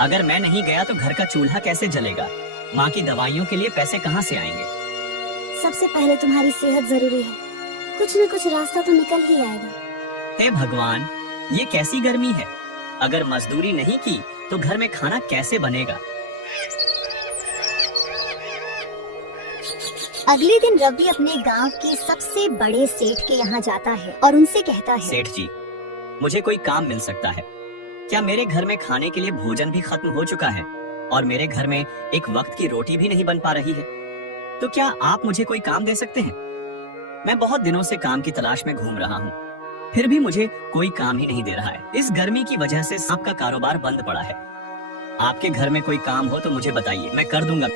अगर मैं नहीं गया तो घर का चूल्हा कैसे जलेगा? माँ की दवाइयों के लिए पैसे कहाँ से आएंगे? सबसे पहले तुम्हारी सेहत जरूरी है। कुछ न कुछ रास्ता तो निकल ही आएगा। हे भगवान, ये कैसी गर्मी है? अगर मजदूरी नहीं की तो घर में खाना कैसे बनेगा? अगले दिन रवि अपने गांव के सबसे बड़े सेठ के यहाँ जाता है और उनसे कहता है, सेठ जी, मुझे कोई काम मिल सकता है क्या? मेरे घर में खाने के लिए भोजन भी खत्म हो चुका है और मेरे घर में एक वक्त की रोटी भी नहीं बन पा रही है। तो क्या आप मुझे कोई काम दे सकते हैं? मैं बहुत दिनों से काम की तलाश में घूम रहा हूँ, फिर भी मुझे कोई काम ही नहीं दे रहा है। इस गर्मी की वजह से आपका कारोबार बंद पड़ा है। आपके घर में कोई काम हो तो मुझे बताइए, मैं कर दूंगा।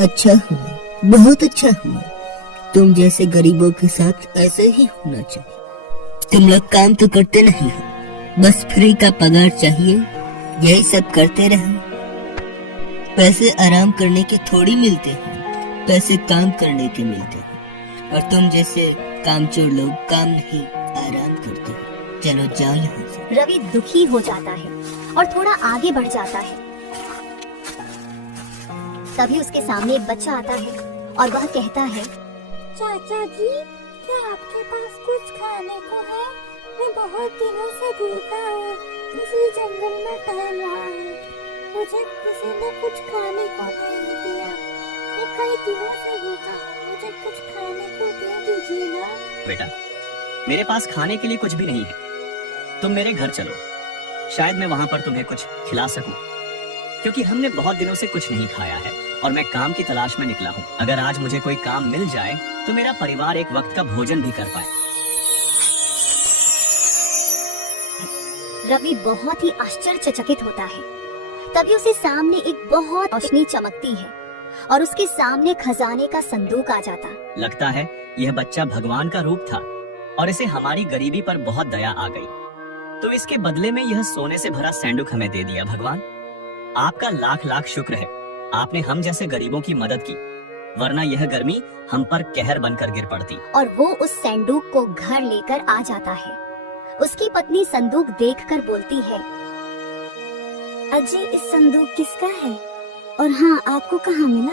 अच्छा हुआ, बहुत अच्छा हुआ। तुम जैसे गरीबों के साथ ऐसे ही होना चाहिए। तुम लोग काम तो करते नहीं हो, बस फ्री का पगार चाहिए, यही सब करते रहो। पैसे आराम करने के थोड़ी मिलते हैं, पैसे काम करने के मिलते हैं। और तुम जैसे कामचोर लोग काम नहीं आराम करते हो। चलो जाओ यहाँ से। रवि दुखी हो जाता है और थोड़ा आगे बढ़ जाता है। तभी उसके सामने एक बच्चा आता है और वह कहता है, चाचा जी, क्या आपके पास कुछ खाने को है? मैं बहुत दिनों से भूखा हूँ, किसी जंगल में टहल रहा हूँ। मुझे किसी ने कुछ खाने को नहीं दिया। मैं कई दिनों से भूखा हूँ, मुझे कुछ खाने को दे दीजिए ना। बेटा, मेरे पास खाने के लिए कुछ भी नहीं है। तुम मेरे घर चलो, शायद मैं वहाँ पर तुम्हें कुछ खिला सकूं, क्योंकि हमने बहुत दिनों से कुछ नहीं खाया है और मैं काम की तलाश में निकला हूँ। अगर आज मुझे कोई काम मिल जाए तो मेरा परिवार एक वक्त का भोजन भी कर पाए। रवि बहुत ही आश्चर्यचकित होता है। तभी उसे सामने एक बहुत रोशनी चमकती है और उसके सामने खजाने का संदूक आ जाता। लगता है यह बच्चा भगवान का रूप था और इसे हमारी गरीबी पर बहुत दया आ गई, तो इसके बदले में यह सोने से भरा सैंडुक हमें दे दिया। भगवान, आपका लाख लाख शुक्र है। आपने हम जैसे गरीबों की मदद की, वरना यह गर्मी हम पर कहर बनकर गिर पड़ती। और वो उस संदूक को घर लेकर आ जाता है। उसकी पत्नी संदूक देखकर बोलती है, अजय, इस संदूक किसका है? और हाँ, आपको कहाँ मिला?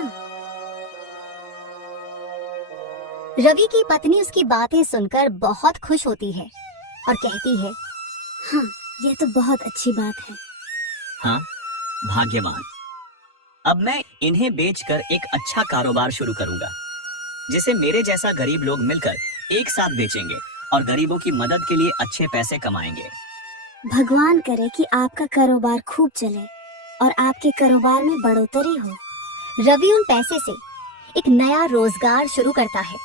रवि की पत्नी उसकी बातें सुनकर बहुत खुश होती है और कहती है, हाँ, यह तो बहुत अच्छी बात है। हाँ, भाग्यवान। अब मैं इन्हें बेचकर एक अच्छा कारोबार शुरू करूंगा, जिसे मेरे जैसा गरीब लोग मिलकर एक साथ बेचेंगे और गरीबों की मदद के लिए अच्छे पैसे कमाएंगे। भगवान करे कि आपका कारोबार खूब चले और आपके कारोबार में बढ़ोतरी हो। रवि उन पैसे से एक नया रोजगार शुरू करता है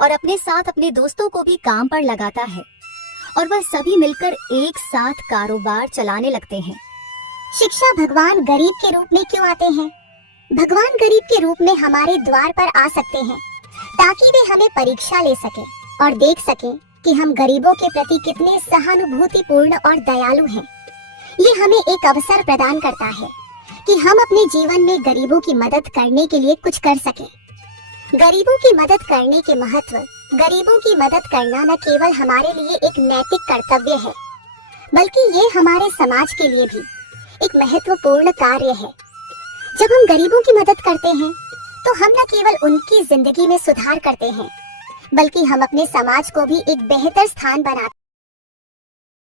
और अपने साथ अपने दोस्तों को भी काम पर लगाता है और वह सभी मिलकर एक साथ कारोबार चलाने लगते हैं। शिक्षा भगवान गरीब के रूप में क्यों आते हैं? भगवान गरीब के रूप में हमारे द्वार पर आ सकते हैं ताकि वे हमें परीक्षा ले सके और देख सके कि हम गरीबों के प्रति कितने सहानुभूतिपूर्ण और दयालु हैं। ये हमें एक अवसर प्रदान करता है कि हम अपने जीवन में गरीबों की मदद करने के लिए कुछ कर सकें। गरीबों की मदद करने के महत्व, गरीबों की मदद करना न केवल हमारे लिए एक नैतिक कर्तव्य है, बल्कि ये हमारे समाज के लिए भी एक महत्वपूर्ण कार्य है। जब हम गरीबों की मदद करते हैं तो हम न केवल उनकी जिंदगी में सुधार करते हैं, बल्कि हम अपने समाज को भी एक बेहतर स्थान बनाते हैं।